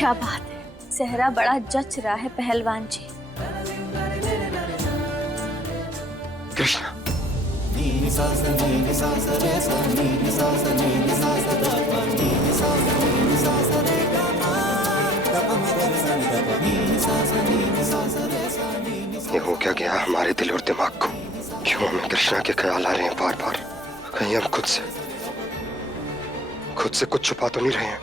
क्या बात है, सेहरा बड़ा जच रहा है पहलवान जी। कृष्णा, ये हो क्या गया हमारे दिल और दिमाग को? क्यों हमें कृष्णा के ख्याल आ रहे हैं बार बार? कहीं हम खुद से कुछ छुपा तो नहीं रहे हैं?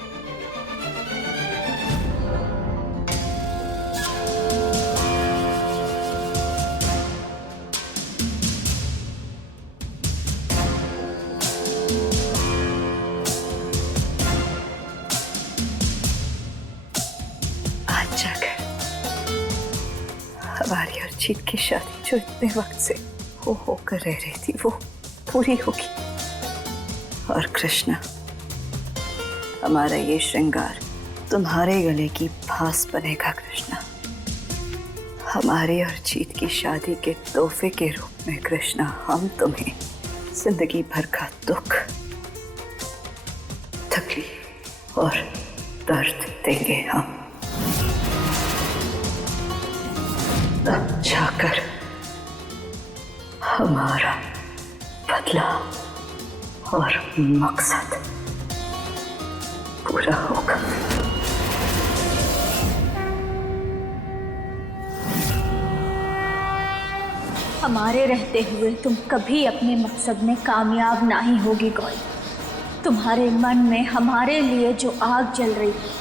आज जाकर हमारी अर्चित की शादी जो इतने वक्त से होकर रह रही थी वो पूरी होगी। और कृष्णा, हमारा ये श्रृंगार तुम्हारे गले की फांस बनेगा। कृष्णा, हमारी अर्चित की शादी के तोहफे के रूप में कृष्णा हम तुम्हें जिंदगी भर का दुख, तकलीफ और दर्द देंगे। हम तब जाकर हमारा बदला और मकसद पूरा होगा। हमारे रहते हुए तुम कभी अपने मकसद में कामयाब नहीं होगी गौरी। तुम्हारे मन में हमारे लिए जो आग जल रही है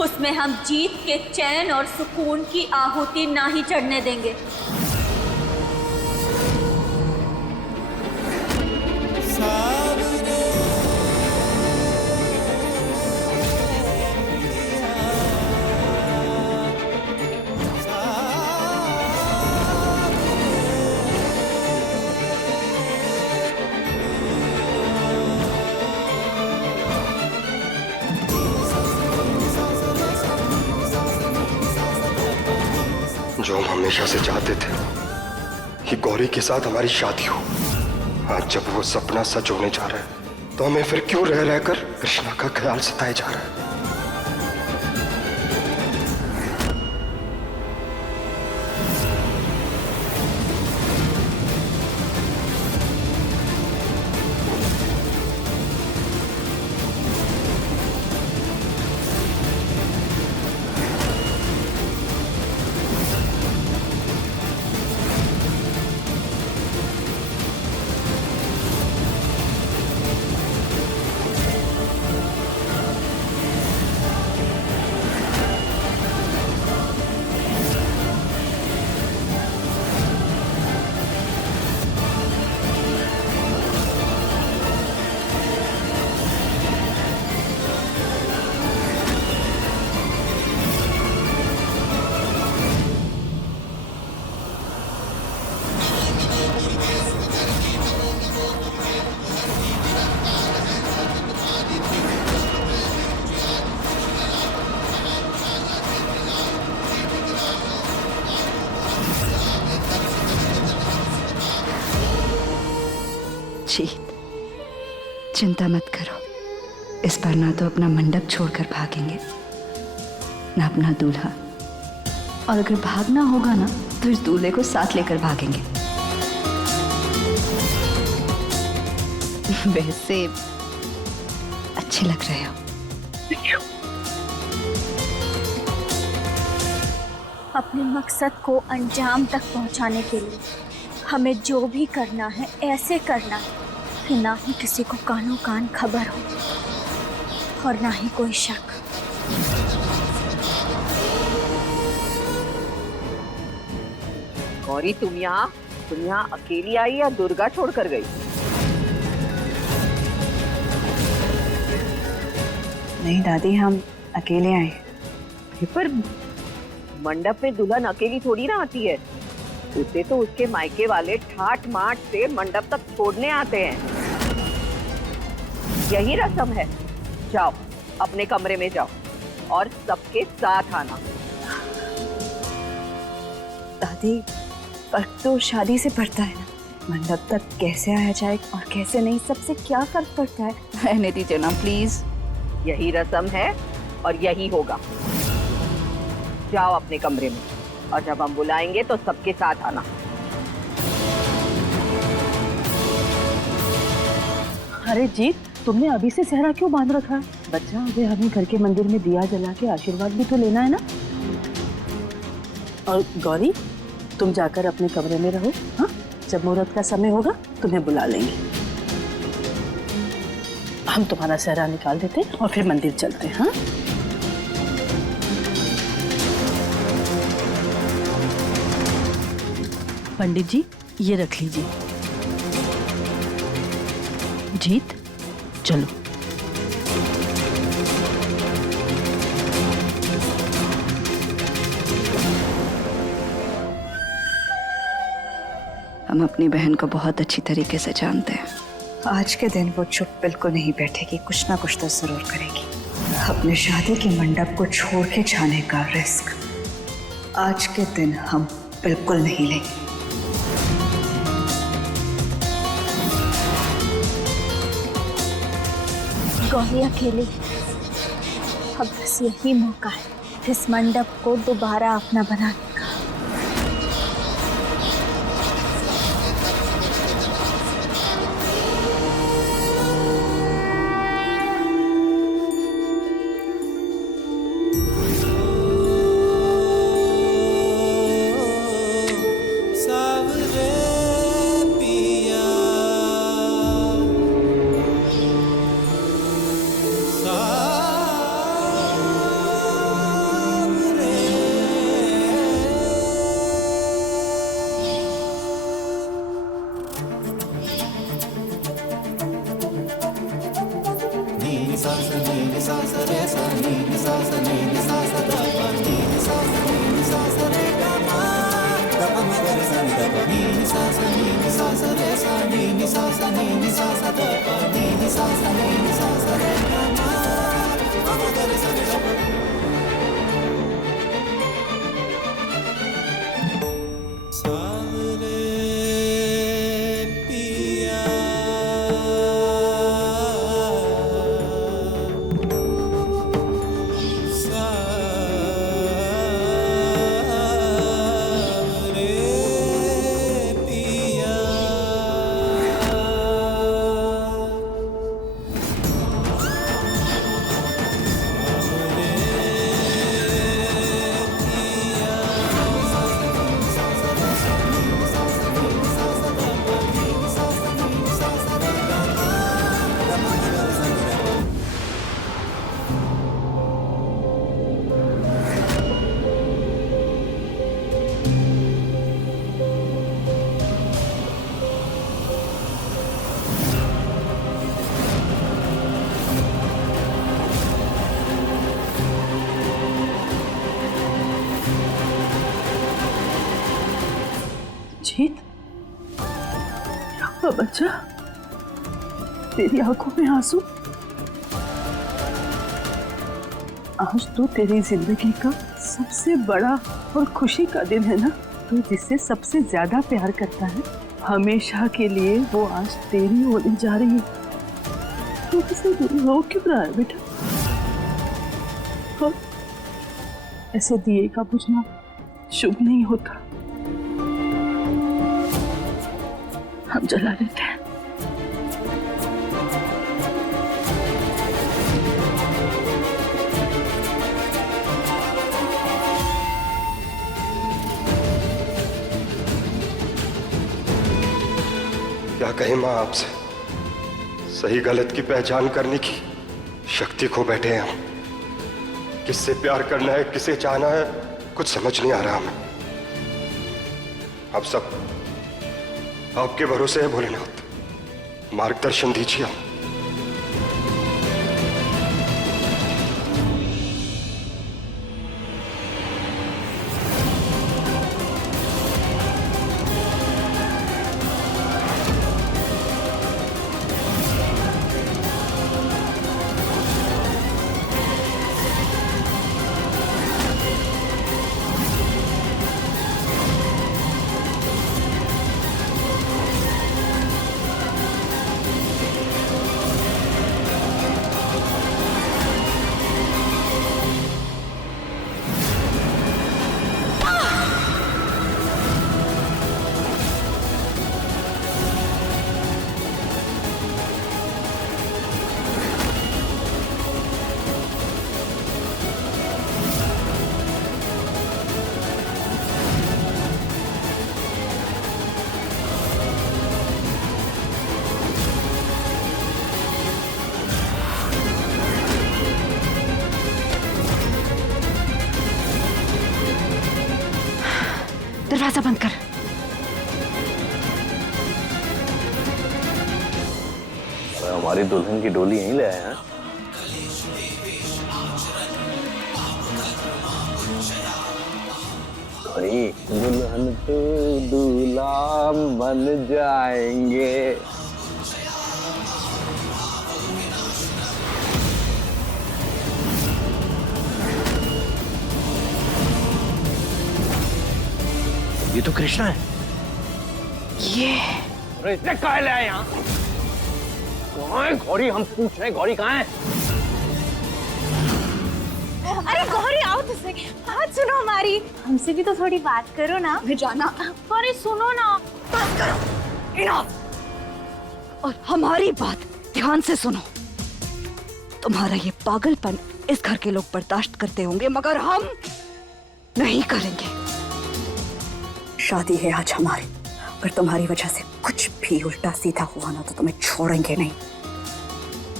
उसमें हम जीत के चैन और सुकून की आहुति ना ही चढ़ने देंगे। जो हम हमेशा से चाहते थे कि गौरी के साथ हमारी शादी हो, आज जब वो सपना सच होने जा रहा है तो हमें फिर क्यों रह रहकर कृष्णा का ख्याल सताया जा रहा है? जीत, चिंता मत करो। इस बार ना तो अपना मंडप छोड़कर भागेंगे ना अपना दूल्हा, और अगर भागना होगा ना तो इस दूल्हे को साथ लेकर भागेंगे। वैसे अच्छे लग रहे हो। अपने मकसद को अंजाम तक पहुंचाने के लिए हमें जो भी करना है ऐसे करना है कि ना ही किसी को कानों कान खबर हो और ना ही कोई शक। गौरी, तुम यहाँ अकेली आई या दुर्गा छोड़कर गई? नहीं दादी, हम अकेले आए। पर मंडप में दुल्हन अकेली थोड़ी ना आती है, उसे तो उसके मायके वाले ठाट माट से मंडप तक छोड़ने आते हैं। यही रस्म है। जाओ, अपने कमरे में जाओ और सबके साथ आना। दादी, फर्क तो शादी से पड़ता है ना। मंडप तक कैसे आया जाए और कैसे नहीं, सबसे क्या फर्क पड़ता है। रहने दीजिए ना प्लीज। यही रस्म है और यही होगा। जाओ अपने कमरे में, और जब हम बुलाएंगे तो सबके साथ आना। अरे जीत, तुमने अभी से सेहरा क्यों बांध रखा है? बच्चा, अभी हमें घर के मंदिर में दिया जला के आशीर्वाद भी तो लेना है ना। और गौरी, तुम जाकर अपने कमरे में रहो। हाँ, जब मुहूर्त का समय होगा तुम्हें बुला लेंगे। हम तुम्हारा सेहरा निकाल देते हैं और फिर मंदिर चलते हैं। हाँ, पंडित जी, ये रख लीजिए। जीत, चलो। हम अपनी बहन को बहुत अच्छी तरीके से जानते हैं। आज के दिन वो चुप बिल्कुल नहीं बैठेगी, कुछ ना कुछ तो जरूर करेगी। अपने शादी के मंडप को छोड़ के जाने का रिस्क आज के दिन हम बिल्कुल नहीं लेंगे। गौरी अकेली, अब बस यही मौका है इस मंडप को दोबारा अपना बनाने का। जीत, बच्चा, तेरी आंखों में आंसू। आज तो तेरी जिंदगी का सबसे बड़ा और खुशी का दिन है ना। तू जिससे सबसे ज्यादा प्यार करता है, हमेशा के लिए वो आज तेरी होने जा रही है। तू किसे रो क्यों रहा है बेटा? और ऐसे दिए का बुझना शुभ नहीं होता। हम जला देते हैं। क्या कहें माँ आपसे, सही गलत की पहचान करने की शक्ति खो बैठे हैं हम। किससे प्यार करना है, किसे चाहना है, कुछ समझ नहीं आ रहा हमें। अब सब आपके भरोसे है भोलेनाथ, मार्गदर्शन दीजिए। दरवाजा बंद कर। हमारी दुल्हन की डोली यहीं ले आए हैं। अरे दुल्हन तो दूल्हा बन जाएंगे। ये तो कृष्णा है। ये अरे इतने काहे ले आए यहाँ? कहाँ है गौरी? हम पूछ रहे हैं गौरी कहाँ है? अरे गौरी आओ तो सही, बात सुनो हमारी। हमसे भी तो थोड़ी बात करो ना। जाना गौरी, सुनो ना, बात करो। इनफ। और हमारी बात ध्यान से सुनो। तुम्हारा ये पागलपन इस घर के लोग बर्दाश्त करते होंगे, मगर हम नहीं करेंगे। शादी है आज हमारी, पर तुम्हारी वजह से कुछ भी उल्टा सीधा हुआ ना तो तुम्हें छोड़ेंगे नहीं।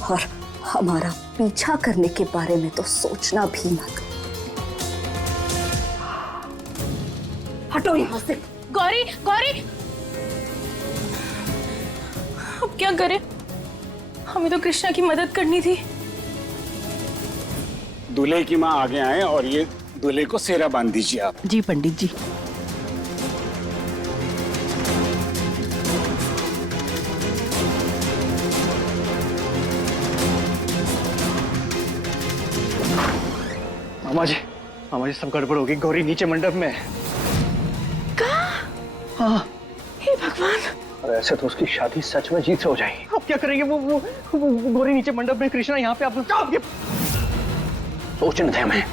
और हमारा पीछा करने के बारे में तो सोचना भी मत। हटो यहां से। गौरी गौरी, अब क्या करें? हमें तो कृष्णा की मदद करनी थी। दूल्हे की माँ आगे आए और ये दूल्हे को सेहरा बांध दीजिए आप। जी पंडित जी। मामा जी सब गड़बड़ होगी। गौरी नीचे मंडप में है। हाँ। हे भगवान। और ऐसे तो उसकी शादी सच में जीत से हो जाएगी। अब क्या करेंगे? वो गौरी नीचे मंडप में, कृष्णा यहाँ पे। आप सोचने थे हमें।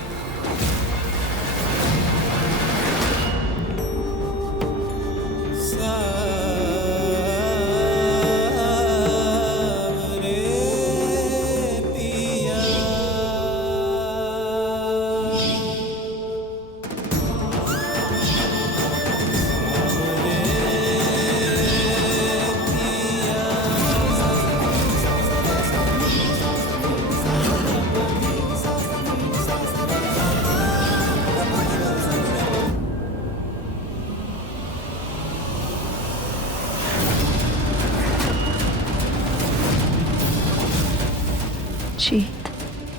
जीत?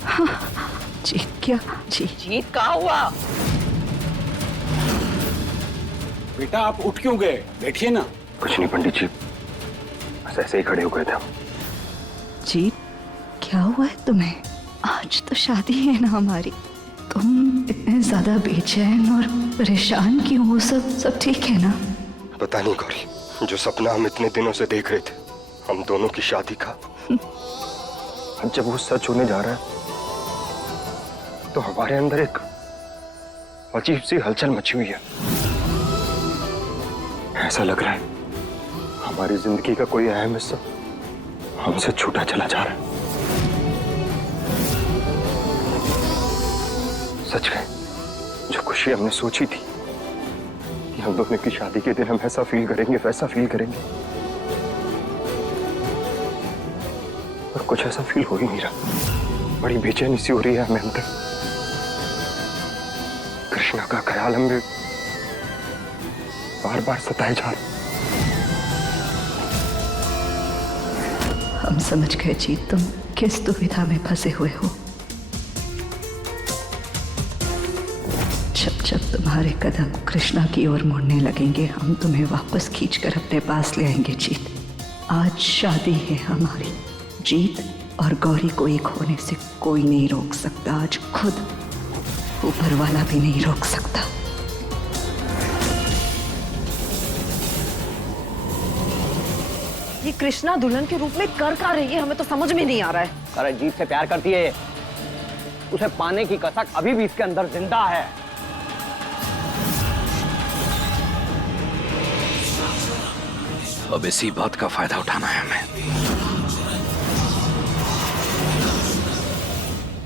हाँ, जीत क्या? जीत कहाँ हुआ? बेटा आप उठ क्यों गए? बैठिए ना। कुछ नहीं पंडित जी, बस ऐसे ही खड़े हो गए थे हम। जीत, क्या हुआ है तुम्हें? आज तो शादी है ना हमारी। तुम इतने ज्यादा बेचैन और परेशान क्यों हो? सब ठीक है ना? पता नहीं गौरी, जो सपना हम इतने दिनों से देख रहे थे, हम दोनों की शादी का, जब वो सच होने जा रहा है तो हमारे अंदर एक अजीब सी हलचल मची हुई है। ऐसा लग रहा है हमारी जिंदगी का कोई अहम हिस्सा हमसे छूटा चला जा रहा है। सच है, जो खुशी हमने सोची थी कि हम दोनों की शादी के दिन हम ऐसा फील करेंगे, वैसा फील करेंगे, और कुछ ऐसा फील हो ही नहीं रहा। बड़ी बेचैनी सी हो रही है हमें अंदर। कृष्णा का ख्याल हमें बार बार सताए जा रहा। हम समझ गए जीत, तुम किस दुविधा में फंसे हुए हो। जब जब तुम्हारे कदम कृष्णा की ओर मुड़ने लगेंगे, हम तुम्हें वापस खींचकर अपने पास ले आएंगे जीत। आज शादी है हमारी। जीत और गौरी को एक होने से कोई नहीं रोक सकता। आज खुद ऊपर वाला भी नहीं रोक सकता। ये कृष्णा दुल्हन के रूप में कर क्या रही है? हमें तो समझ में नहीं आ रहा है। अरे जीत से प्यार करती है, उसे पाने की कसक अभी भी इसके अंदर जिंदा है। अब इसी बात का फायदा उठाना है हमें।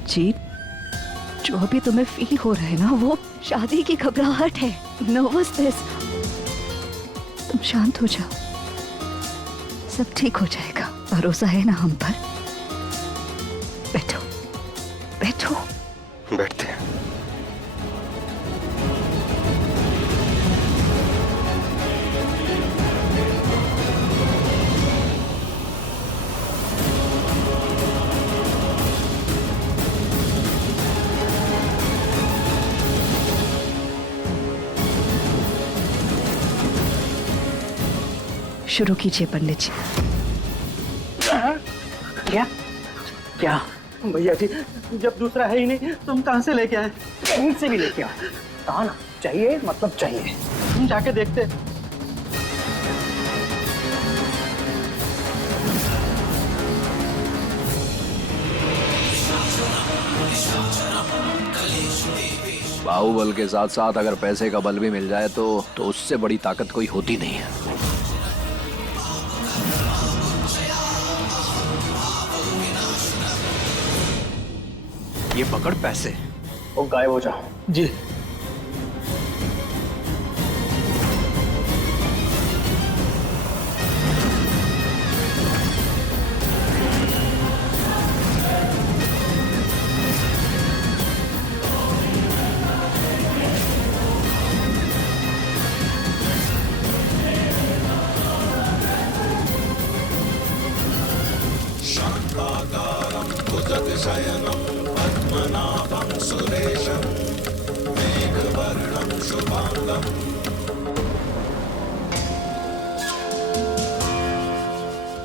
जीत, जो अभी तुम्हें फील हो रहा है ना, वो शादी की घबराहट है, नर्वसनेस। तुम शांत हो जाओ, सब ठीक हो जाएगा। भरोसा है ना हम पर? बैठो बैठो। बैठते हैं। शुरू कीजिए पंडित जी। क्या क्या भैया जी, जब दूसरा है ही नहीं, तुम कहाँ से लेके आए? कहीं से भी लेके आओ। कहा ना, चाहिए मतलब चाहिए। हम जाके देखते। बाहुबल के साथ साथ अगर पैसे का बल भी मिल जाए तो उससे बड़ी ताकत कोई होती नहीं है। ये पकड़ पैसे। वो गायब हो जाओ। जी।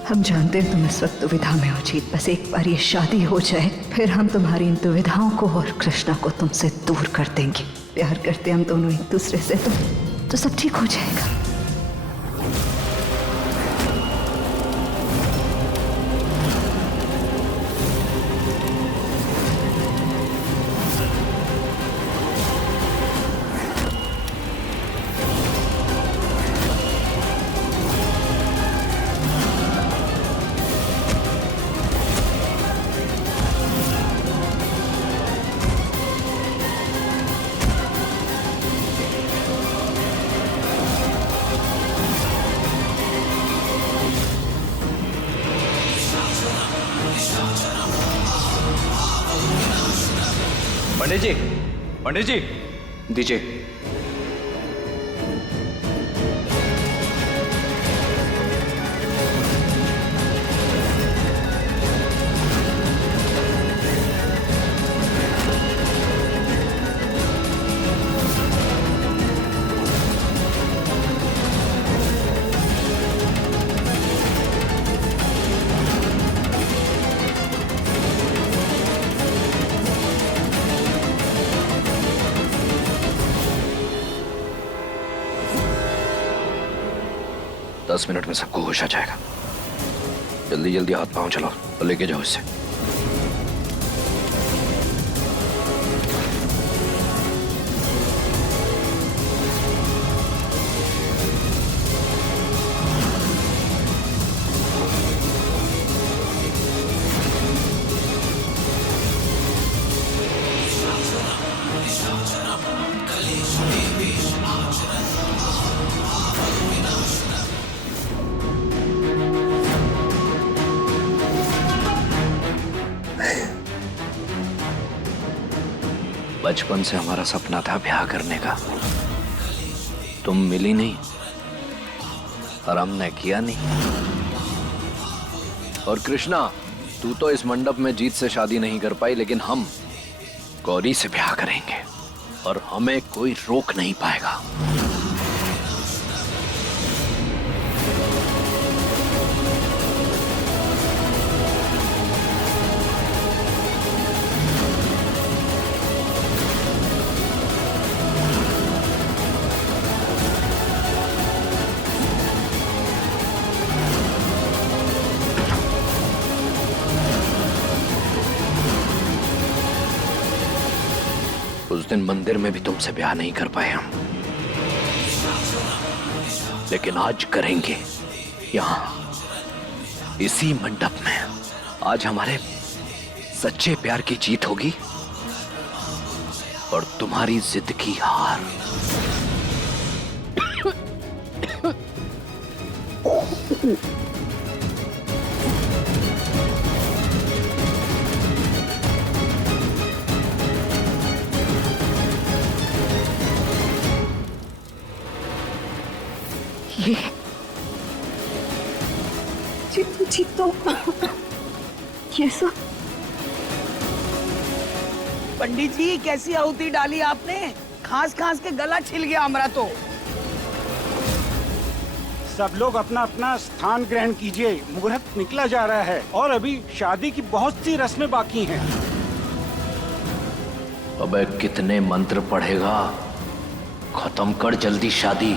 हम जानते हैं तुम इस वक्त दुविधा में हो जीत। बस एक बार ये शादी हो जाए, फिर हम तुम्हारी इन दुविधाओं को और कृष्णा को तुमसे दूर कर देंगे। प्यार करते हम दोनों एक दूसरे से तो सब ठीक हो जाएगा। पंडित जी दीजिए। दस मिनट में सबको होश आ जाएगा। जल्दी जल्दी हाथ पांव चलाओ और लेके जाओ इससे। बचपन से हमारा सपना था ब्याह करने का। तुम मिली नहीं और हमने किया नहीं। और कृष्णा, तू तो इस मंडप में जीत से शादी नहीं कर पाई, लेकिन हम गौरी से ब्याह करेंगे और हमें कोई रोक नहीं पाएगा। उस दिन मंदिर में भी तुमसे ब्याह नहीं कर पाए हम, लेकिन आज करेंगे यहाँ इसी मंडप में। आज हमारे सच्चे प्यार की जीत होगी और तुम्हारी जिद की हार। जीतो ये सब। पंडित जी, कैसी आहुति डाली आपने? खांस खांस के गला छिल गया हमारा तो। सब लोग अपना अपना स्थान ग्रहण कीजिए। मुहूर्त निकला जा रहा है और अभी शादी की बहुत सी रस्में बाकी हैं। अबे कितने मंत्र पढ़ेगा? खत्म कर जल्दी शादी।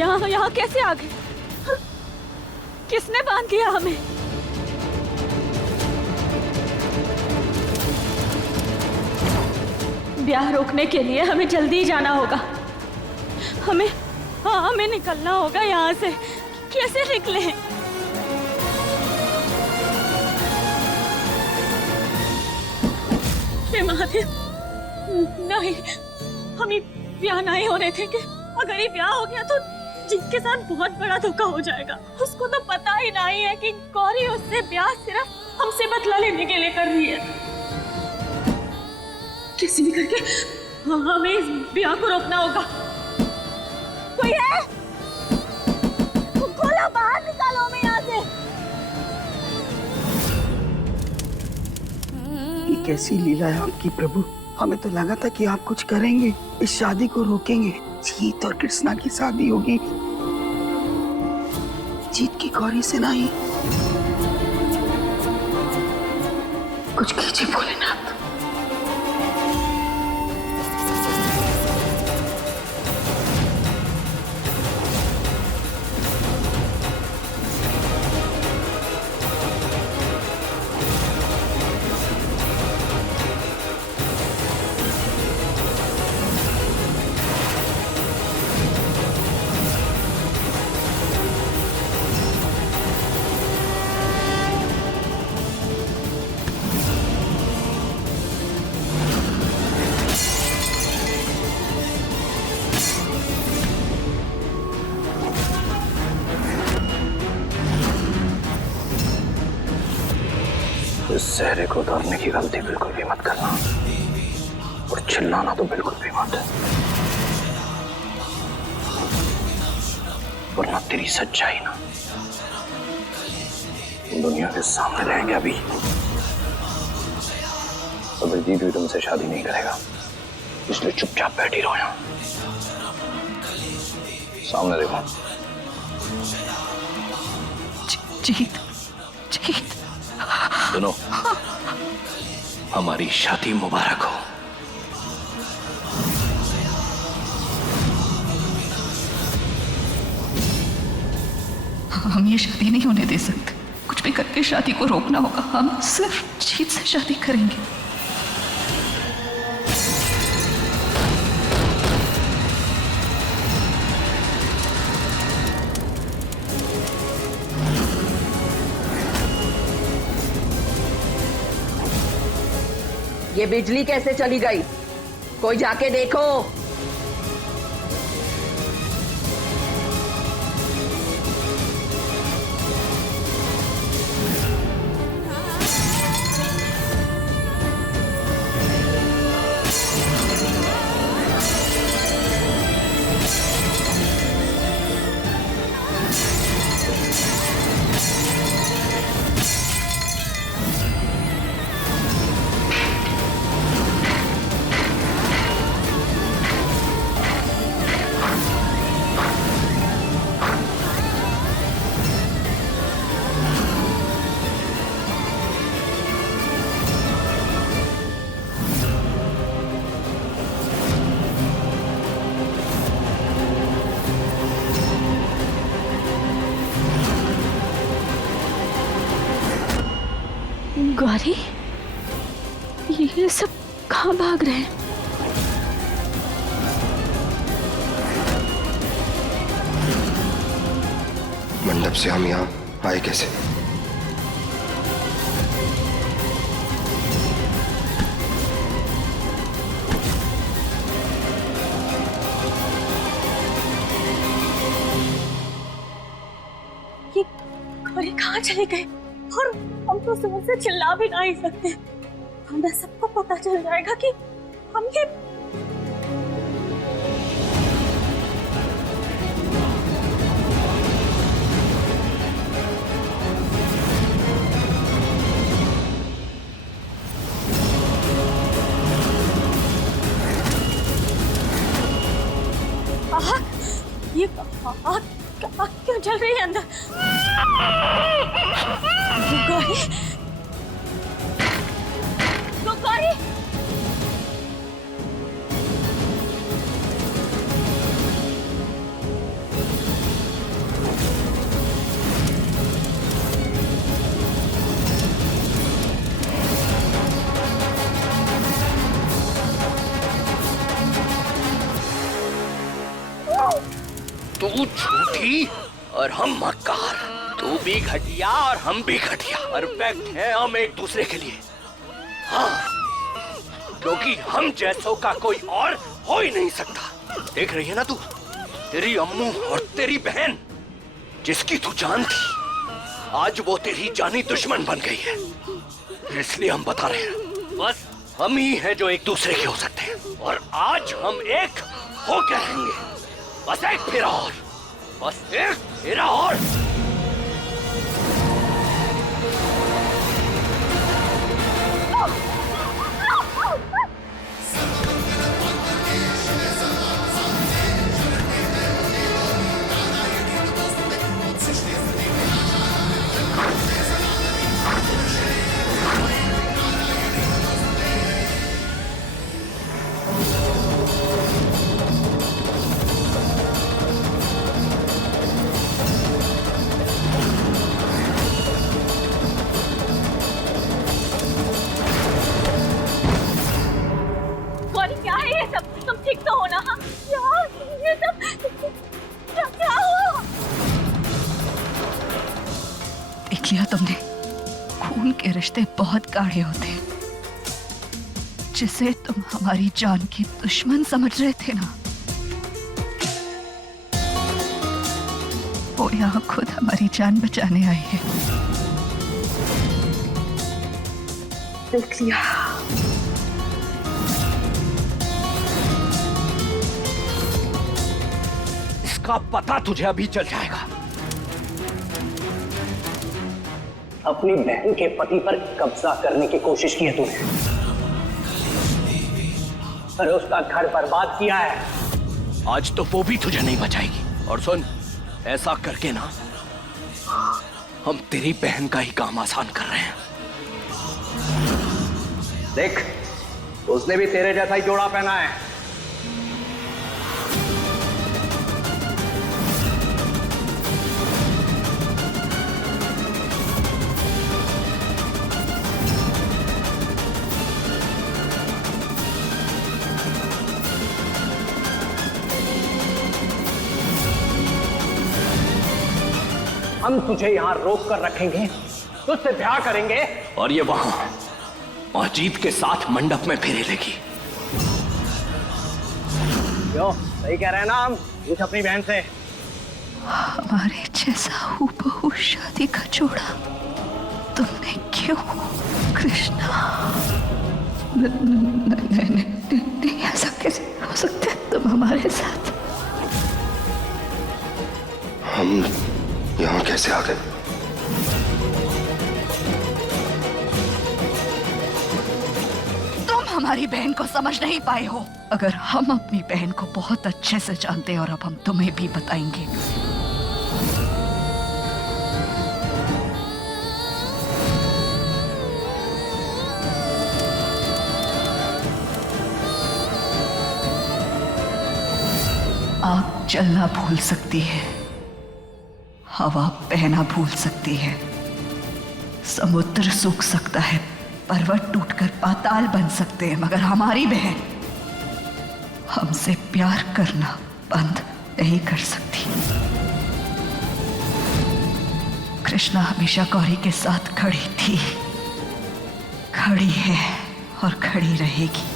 हम यहाँ कैसे आ गए? किसने बांध दिया हमें? ब्याह रोकने के लिए हमें जल्दी जाना होगा। हमें निकलना होगा यहाँ से। कैसे निकले? हे महादेव, नहीं, हमें ब्याह नहीं होने देंगे। अगर ये ब्याह हो गया तो जीत के साथ बहुत बड़ा धोखा हो जाएगा। उसको तो पता ही नहीं है कि गौरी उससे ब्याह सिर्फ हमसे बदला लेने के लिए कर रही है। किसी भी करके हमें इस ब्याह को रोकना होगा। कोई है? खोलो, बाहर निकालो हमें यहाँ से। ये कैसी लीला है आपकी प्रभु। हमें तो लगा था कि आप कुछ करेंगे, इस शादी को रोकेंगे। जीत और कृष्णा की शादी होगी, जीत की गौरी से नहीं। कुछ कीजिए भोलेनाथ। इस सहरे को उतारने की गलती बिल्कुल भी मत करना, और चिल्लाना तो बिल्कुल भी मत, वरना तेरी सच्चाई ना दुनिया के सामने रहेंगे। अभी अभिजीत भी तुमसे शादी नहीं करेगा, इसलिए चुपचाप बैठी रहो यहाँ। सामने देखो। जीत, जीत। सुनो, हमारी शादी मुबारक हो। हम ये शादी नहीं होने दे सकते। कुछ भी करके शादी को रोकना होगा। हम सिर्फ जीत से शादी करेंगे। ये बिजली कैसे चली गई? कोई जाके देखो। गौरी, ये सब कहाँ भाग रहे हैं? मंडप से हम यहाँ आए कैसे? ये गौरी कहाँ चले गए? और हम तो जोर से चिल्ला भी नहीं सकते, हमें सबको पता चल जाएगा कि हम ये आग क्यों जल रही है अंदर? गौरी, गौरी, तू झूठी और हम मक्कार, तू भी घटिया और हम भी घटिया। परफेक्ट है हम एक दूसरे के लिए। हाँ, क्योंकि हम जैसों का कोई और हो ही नहीं सकता। देख रही है ना तू, तेरी अम्मू और तेरी बहन जिसकी तू जान थी, आज वो तेरी जानी दुश्मन बन गई है। इसलिए हम बता रहे हैं, बस हम ही हैं जो एक दूसरे के हो सकते हैं, और आज हम एक हो के रहेंगे। बस एक फेरा और, बस एक फेरा और। ठीक तो होना। हाँ यार, ये सब क्या हुआ? देख लिया तुमने, खून के रिश्ते बहुत गाढ़े होते हैं। जिसे तुम हमारी जान की दुश्मन समझ रहे थे ना, वो यहाँ खुद हमारी जान बचाने आई है। देख लिया। का पता तुझे अभी चल जाएगा। अपनी बहन के पति पर कब्जा करने की कोशिश की है तूने, पर उसका घर बर्बाद किया है। आज तो वो भी तुझे नहीं बचाएगी। और सुन, ऐसा करके ना हम तेरी बहन का ही काम आसान कर रहे हैं। देख, उसने भी तेरे जैसा ही जोड़ा पहना है। हम तुझे यहां रोक कर रखेंगे, तुझसे ब्याह करेंगे, और ये वहां जीत के साथ मंडप में फेरे लेगी। क्यों, सही कह रहे हैं ना हम? पूछ अपनी बहन से। हमारे जैसा हूबहू शादी का जोड़ा तुमने क्यों? कृष्णा, नहीं, ऐसा कैसे हो सकता है तुम हमारे साथ? हम यहाँ कैसे आ गए? तुम हमारी बहन को समझ नहीं पाए हो। अगर हम अपनी बहन को बहुत अच्छे से जानते हैं, और अब हम तुम्हें भी बताएंगे। आग जलना भूल सकती है, हवा बहना भूल सकती है, समुद्र सूख सकता है, पर्वत टूटकर पाताल बन सकते हैं, मगर हमारी बहन हमसे प्यार करना बंद नहीं कर सकती। कृष्णा हमेशा गौरी के साथ खड़ी थी, खड़ी है और खड़ी रहेगी।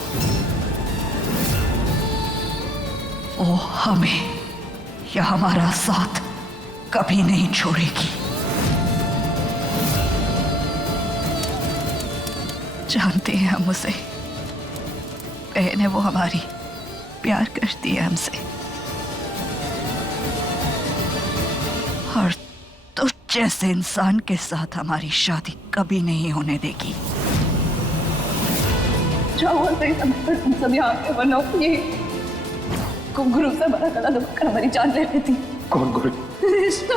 वो हमें या हमारा साथ कभी नहीं छोड़ेगी। जानते हैं हम उसे, बहन है वो हमारी, प्यार करती है हमसे, और तुझ जैसे इंसान के साथ हमारी शादी कभी नहीं होने देगी। तुम सब यहाँ पे बनो, ये गुरु से हमारा गला दबाकर हमारी जान ले लेती। कौन गुरु? कृष्णा।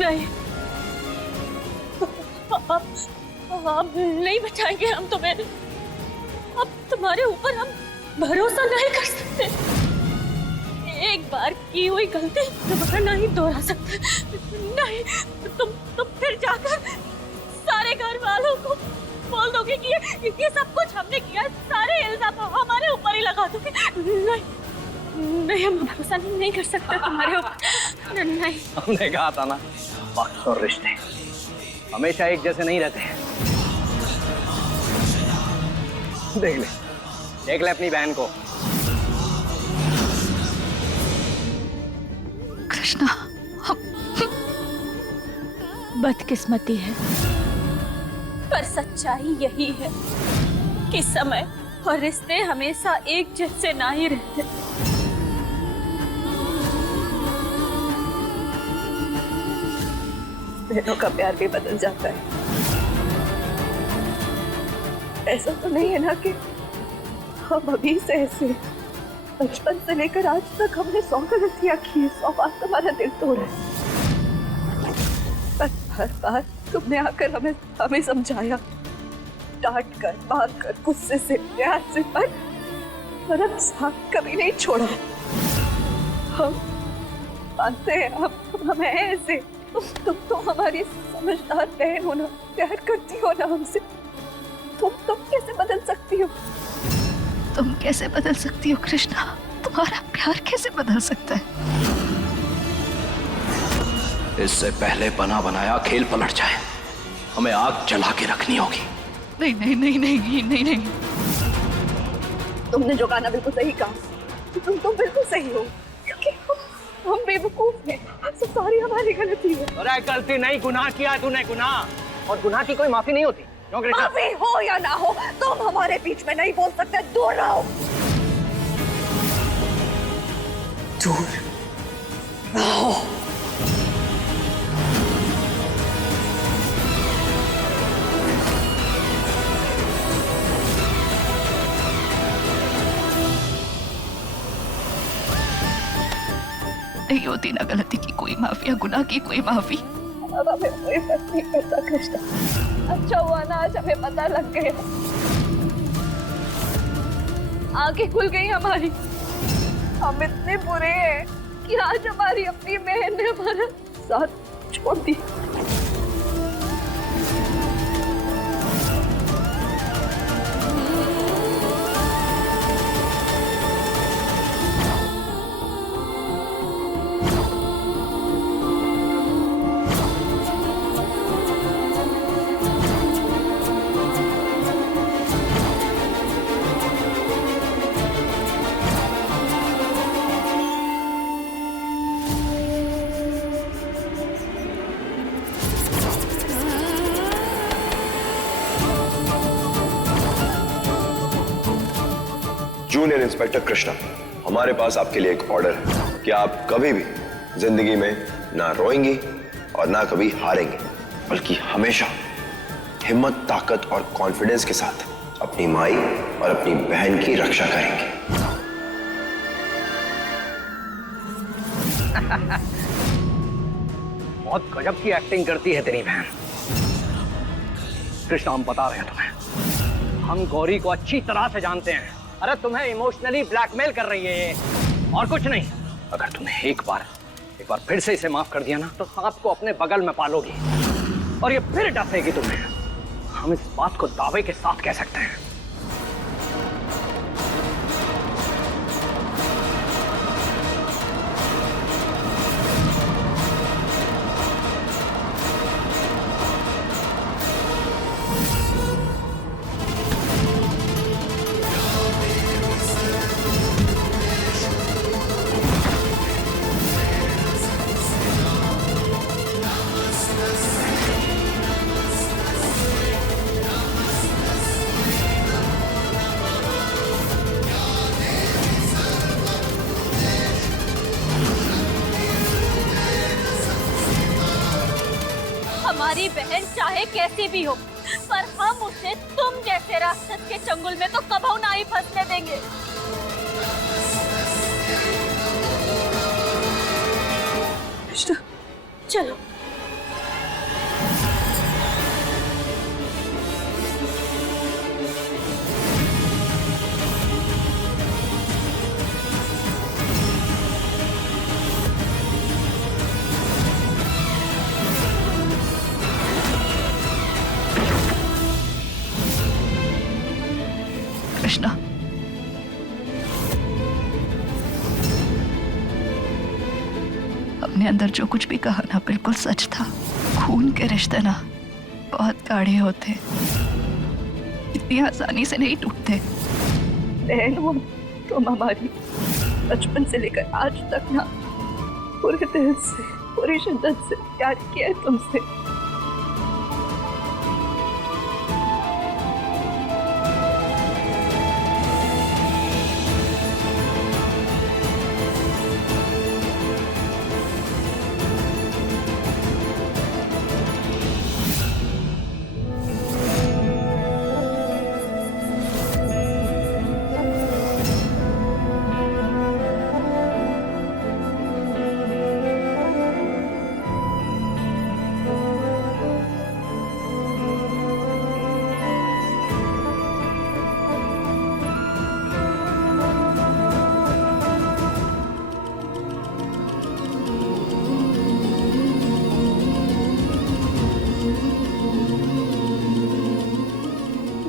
नहीं, आप नहीं बचाएंगे हम तुम्हें। अब तुम्हारे ऊपर हम भरोसा नहीं कर सकते। एक बार की हुई गलती दोबारा नहीं दोहरा सकते। नहीं, तुम फिर जाकर सारे घर वालों को बोल दोगे कि ये सब कुछ हमने किया, सारे इल्जाम हमारे ऊपर ही लगा दोगे। नहीं, हम भरोसा नहीं कर सकते तुम्हारे ऊपर। नहीं, हमने कहा था ना, वक्त और रिश्ते हमेशा एक जैसे नहीं रहते हैं। देख ले अपनी बहन को। कृष्णा, बदकिस्मती है, पर सच्चाई यही है कि समय और रिश्ते हमेशा एक जैसे नहीं रहते। बहनों का प्यार भी बदल जाता है। ऐसा तो नहीं है ना कि हम अभी से ऐसे, बचपन से लेकर आज तक हमने 100 गलतियां की है, 100 बार तुम्हारा दिल तोड़ा है, पर हर बार तुमने आकर हमें समझाया, डांट कर, मार कर, गुस्से से, प्यार से, पर अब साथ कभी नहीं छोड़ा। हम मानते हैं, हम हैं ऐसे। तुम तो हमारी समझदार बहन हो ना, प्यार करती हो ना हमसे। तुम कैसे बदल सकती हो? तुम कैसे बदल सकती हो कृष्णा? तुम्हारा प्यार कैसे बदल सकता है? इससे पहले बना बनाया खेल पलट जाए, हमें आग जला के रखनी होगी। नहीं नहीं नहीं नहीं नहीं नहीं, तुमने जो गाना बिल्कुल सही कहा। तुम बिल्कुल सही हो, क्योंकि हम बेवकूफ हैं। सारी हमारी गलती है। अरे गलती नहीं, गुनाह किया तूने, गुनाह, और गुनाह की कोई माफी नहीं होती। क्यों कृष्णा? माफी हो या ना हो, तुम हमारे बीच में नहीं बोल सकते। दूर रहो, दूर रहो। नहीं होती ना गलती की कोई माफी या गुनाह की कोई माफी। अब हमें कोई फर्क नहीं पड़ता कृष्णा। अच्छा हुआ ना आज हमें पता लग गया, आंखें खुल गई हमारी। हम इतने बुरे हैं कि आज हमारी अपनी बहन ने हमारा साथ छोड़ दिया। जूनियर इंस्पेक्टर कृष्णा, हमारे पास आपके लिए एक ऑर्डर है कि आप कभी भी जिंदगी में ना रोएंगी और ना कभी हारेंगे, बल्कि हमेशा हिम्मत, ताकत और कॉन्फिडेंस के साथ अपनी माई और अपनी बहन की रक्षा करेंगे। बहुत गजब की एक्टिंग करती है तेरी बहन। कृष्णा, हम बता रहे हैं तुम्हें, हम गौरी को अच्छी तरह से जानते हैं। अरे तुम्हें इमोशनली ब्लैकमेल कर रही है ये, और कुछ नहीं। अगर तुमने एक बार फिर से इसे माफ कर दिया ना, तो आपको अपने बगल में पालोगी और ये फिर डसेगी तुम्हें। हम इस बात को दावे के साथ कह सकते हैं। हमारी बहन चाहे कैसी भी हो, पर हम उसे तुम जैसे राक्षस के चंगुल में तो कभी ना ही फंसने देंगे। चलो। कृष्णा, अपने अंदर जो कुछ भी कहा ना बिल्कुल सच था। खून के रिश्ते ना बहुत गाढ़े होते, इतनी आसानी से नहीं टूटते। बहन, वो तुम हमारी बचपन से लेकर आज तक ना पूरे दिल से, पूरी शिद्दत से प्यार किया है तुमसे।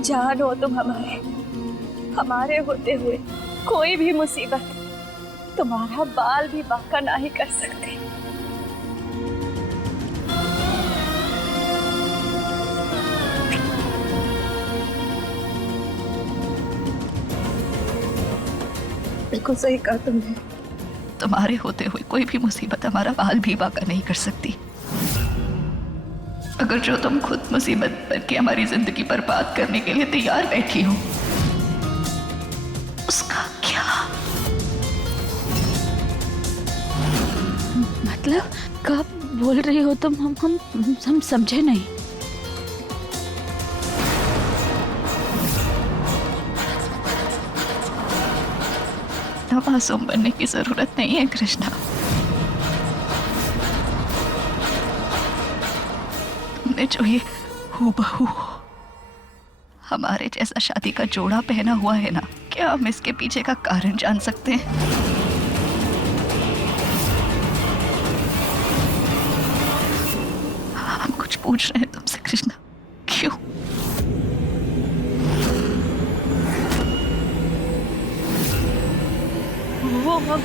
जान हो तुम हमारे होते हुए कोई भी मुसीबत तुम्हारा बाल भी बांका नहीं कर सकते। बिल्कुल सही कहा तुमने। तुम्हारे होते हुए कोई भी मुसीबत हमारा बाल भी बांका नहीं कर सकती। अगर जो तुम खुद मुसीबत बनके हमारी जिंदगी बर्बाद करने के लिए तैयार बैठी हो, उसका क्या मतलब? कब बोल रही हो तुम? हम समझे नहीं। मासूम बनने की जरूरत नहीं है कृष्णा। तुमने जो ये हूबहू हमारे जैसा शादी का जोड़ा पहना हुआ है ना, क्या हम इसके पीछे का कारण जान सकते हैं? हम कुछ पूछ रहे हैं तुमसे कृष्णा, क्यों? वो हम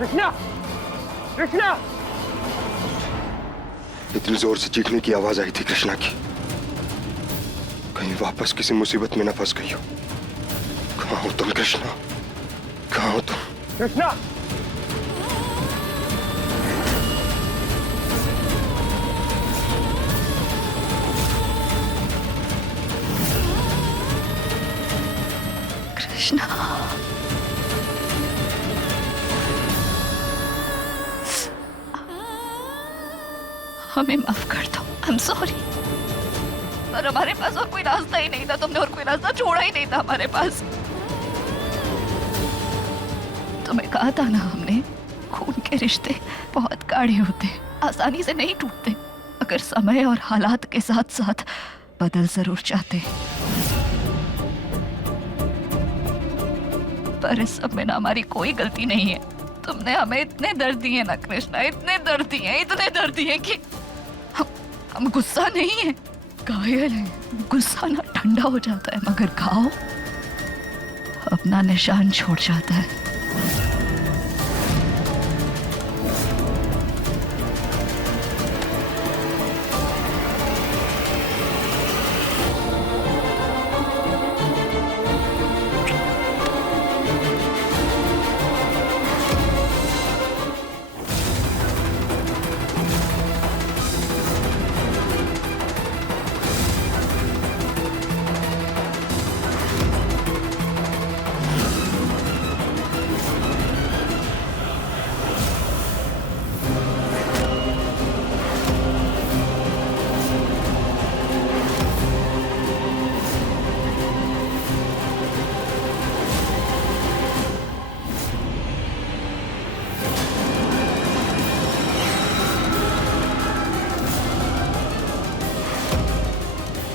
कृष्णा, कृष्णा! इतनी जोर से चीखने की आवाज आई थी कृष्णा की। कहीं वापस किसी मुसीबत में न फंस गई हो। कहाँ हो तुम कृष्णा? कहाँ हो तुम? कृष्णा! कृष्णा, हमें माफ कर दो। I am sorry. पर हमारे पास और कोई रास्ता ही नहीं था। तुमने और कोई रास्ता छोड़ा ही नहीं था हमारे पास। तुम्हें कहा था ना हमने, खून के रिश्ते बहुत गाढ़े होते, आसानी से नहीं टूटते, अगर समय और हालात के साथ साथ बदल जरूर जाते। पर इस सब में ना हमारी कोई गलती नहीं है। तुमने हमें इतने दर्द दिए ना कृष्णा, इतने दर्द दिए कि हम गुस्सा नहीं है, घायल है। गुस्सा ना ठंडा हो जाता है, मगर घाव अपना निशान छोड़ जाता है।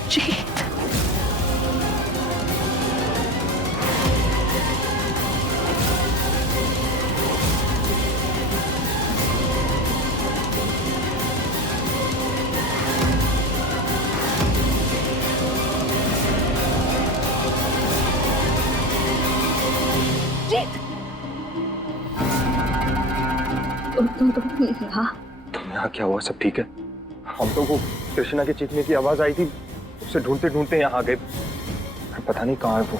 जीत, तुम यहाँ क्या हुआ? सब ठीक है? हम तो को कृष्णा के चीखने की आवाज आई थी, उसे ढूंढते ढूंढते यहाँ आ गए। पता नहीं कहाँ है वो।